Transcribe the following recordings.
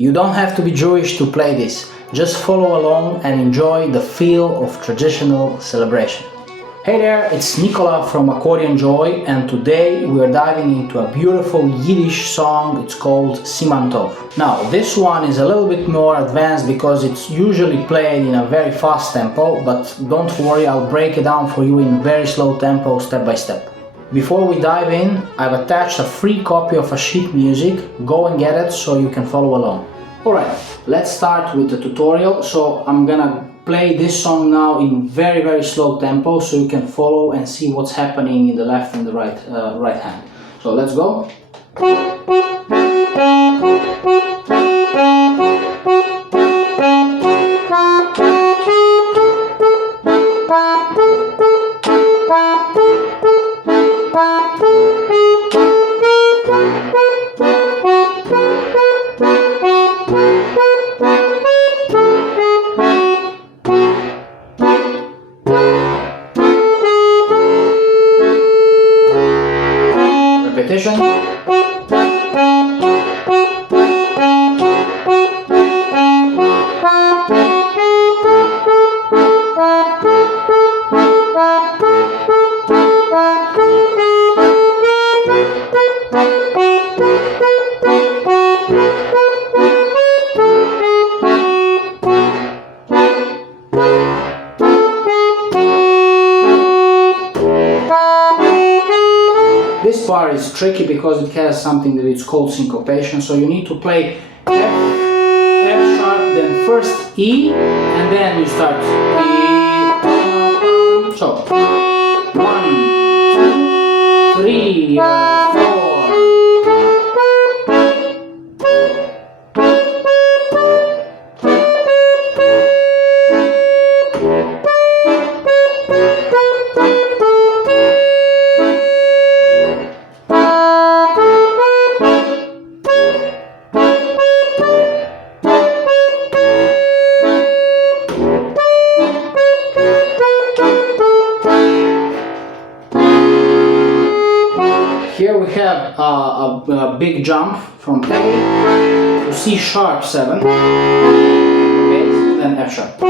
You don't have to be Jewish to play this. Just follow along and enjoy the feel of traditional celebration. Hey there, it's Nicola from Accordion Joy, and today we are diving into a beautiful Yiddish song. It's called Siman. Now, this one is a little bit more advanced because it's usually played in a very fast tempo, but don't worry, I'll break it down for you in very slow tempo, step by step. Before we dive in, I've attached a free copy of a sheet music. Go and get it so you can follow along. Alright, let's start with the tutorial. So I'm gonna play this song now in very slow tempo so you can follow and see what's happening in the left and the right hand. So let's go. Repetition. This part is tricky because it has something that is called syncopation, so you need to play F sharp, then first E, and then you start E. So 1, 2, 3, 4. Here we have a big jump from A to C sharp 7, okay, then F sharp.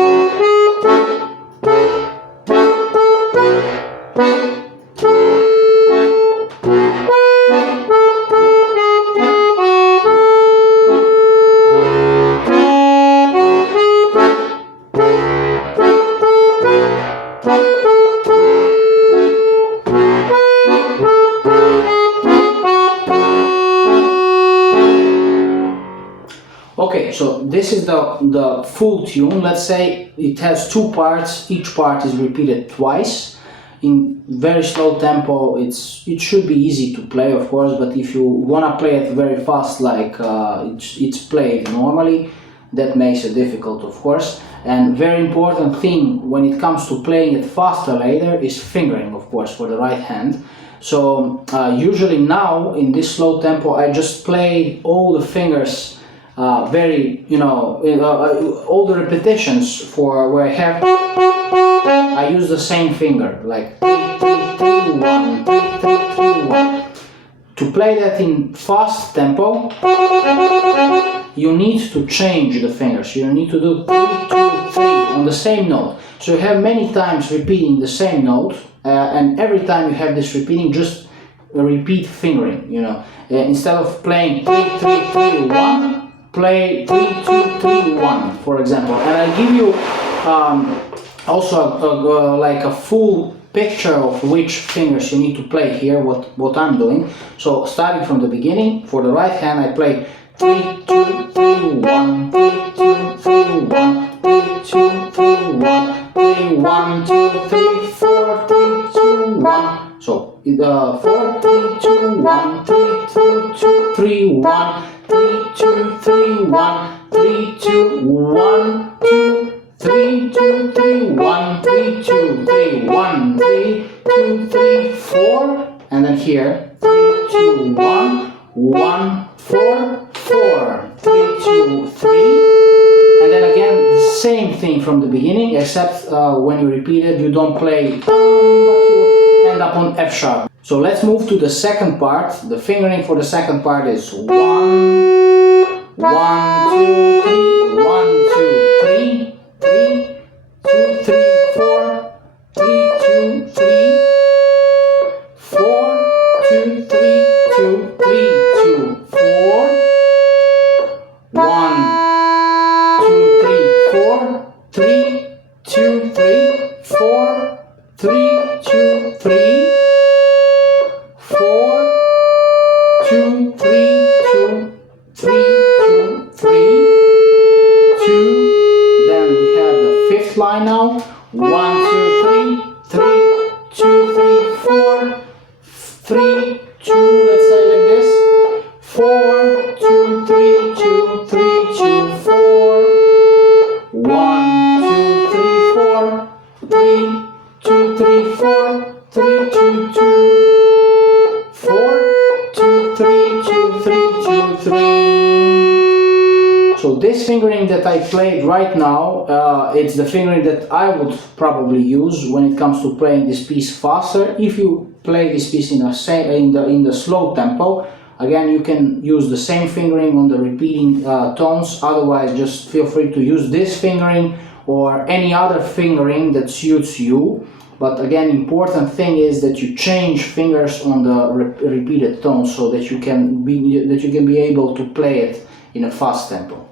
Okay, so this is the full tune. Let's say it has two parts. Each part is repeated twice. In very slow tempo, it should be easy to play, of course, but if you want to play it very fast, like it's played normally, that makes it difficult, of course. And very important thing when it comes to playing it faster later is fingering, of course, for the right hand. So usually now, in this slow tempo, I just play all the fingers all the repetitions for where I have, I use the same finger, like 3, 3, 3, 1, 3, 3, 3, 1. To play that in fast tempo, you need to change the fingers. You need to do 3, 2, 3 on the same note. So you have many times repeating the same note, and every time you have this repeating, just repeat fingering, instead of playing 3, 3, 3, 1, play 3, 2, 3, 1, for example. And I'll give you also like a full picture of which fingers you need to play here, what I'm doing. So starting from the beginning, for the right hand I play 3, 2, 3, 1, 3, 2, 3, 1, 3, 2, 3, 1, 3, 1, 2, 3, 4, 3, 2, 1. So 4, 3, 2, 1, 3, 2, 2, 3, 1, 3, 2, 3, 1, 3, 2, 1, 2, 3, 2, 3, 1, 3, 2, 3, 1, 3, 2, 3, 4, and then here 3, 2, 1, 1, 4, 4, 3, 2, 3, and then again the same thing from the beginning, except when you repeat it, you don't play but you end up on F sharp. So let's move to the second part. The fingering for the second part is 1, 1, 2, 3, 1, 2, 3, 3, 2, 3, 4, 3, 2, 3, 4, 2, 3, 2, 3, 2, 4, 1, 2, 3, 4, 3, 2, 3, 4, 3, 2, 3, 4, 2, 3, 2, 3, 2, 3, 2. Then we have the fifth line now. 1, 2, 3, 3, 2, 3, 4, 3, 2. Let's say like this. 4, 2, 3, 2, 3, 2, 4. 1, 2, 3, 4, 3, 2, 3, 4, 3, 2, 2, 4, 2, 3, 2, 3, 2, 3. So this fingering that I played right now, it's the fingering that I would probably use when it comes to playing this piece faster. If you play this piece in the slow tempo, again, you can use the same fingering on the repeating tones. Otherwise, just feel free to use this fingering or any other fingering that suits you. But again, important thing is that you change fingers on the repeated tones so that you can be able to play it in a fast tempo.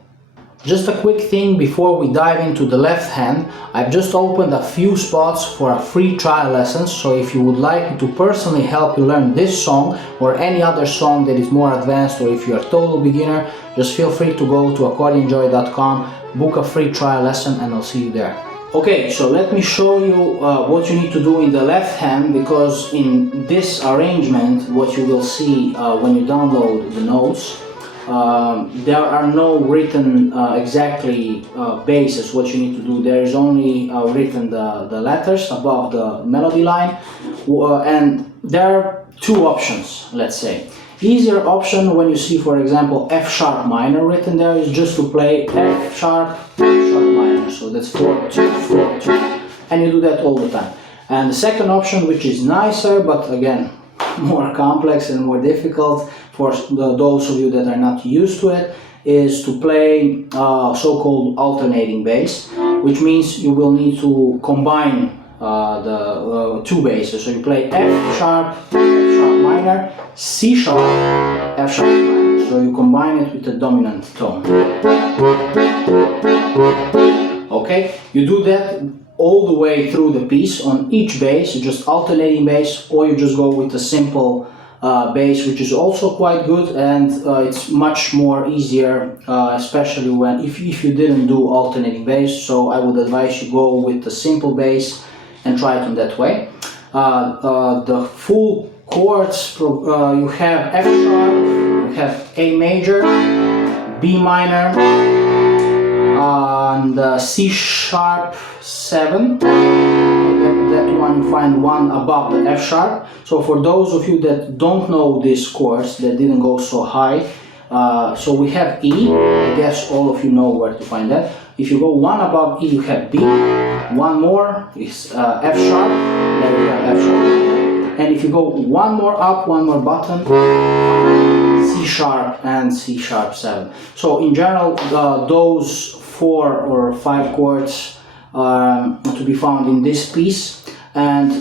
Just a quick thing before we dive into the left hand, I've just opened a few spots for a free trial lessons, so if you would like me to personally help you learn this song or any other song that is more advanced, or if you're a total beginner, just feel free to go to accordionjoy.com, book a free trial lesson, and I'll see you there. Okay, so let me show you what you need to do in the left hand, because in this arrangement, what you will see when you download the notes, there are no written exactly bases what you need to do. There is only written the letters above the melody line, and there are two options, let's say. Easier option, when you see, for example, F sharp minor written there, is just to play F sharp minor. So that's 4, 2, 4, 2, and you do that all the time. And the second option, which is nicer, but again more complex and more difficult for those of you that are not used to it, is to play so-called alternating bass, which means you will need to combine the two basses. So you play F sharp minor, C sharp, F sharp minor. So you combine it with the dominant tone. Okay, you do that all the way through the piece on each bass, just alternating bass, or you just go with a simple bass, which is also quite good, and it's much more easier, especially when if you didn't do alternating bass. So I would advise you go with the simple bass and try it on that way. The full chords, you have F sharp, you have A major, B minor, and C sharp 7. That one you find one above the F sharp. So for those of you that don't know these chords, that didn't go so high, so we have E. I guess all of you know where to find that. If you go one above E, you have B. One more is F sharp. There we have F sharp. And if you go one more up, one more button, C sharp and C sharp 7. So in general, those 4 or 5 chords to be found in this piece, and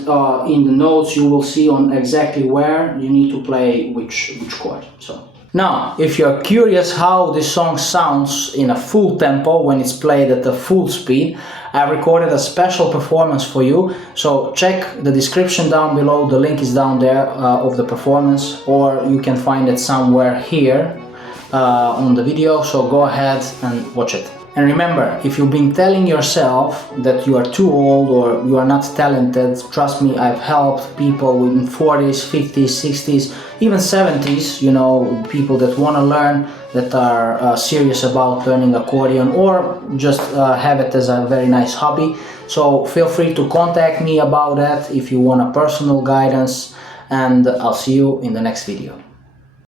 in the notes you will see on exactly where you need to play which chord. So now, if you're curious how this song sounds in a full tempo when it's played at a full speed, I recorded a special performance for you, so check the description down below. The link is down there of the performance, or you can find it somewhere here on the video, so go ahead and watch it. And remember, if you've been telling yourself that you are too old or you are not talented, trust me, I've helped people in 40s, 50s, 60s, even 70s, you know, people that want to learn, that are serious about learning accordion, or just have it as a very nice hobby. So feel free to contact me about that if you want a personal guidance, and I'll see you in the next video.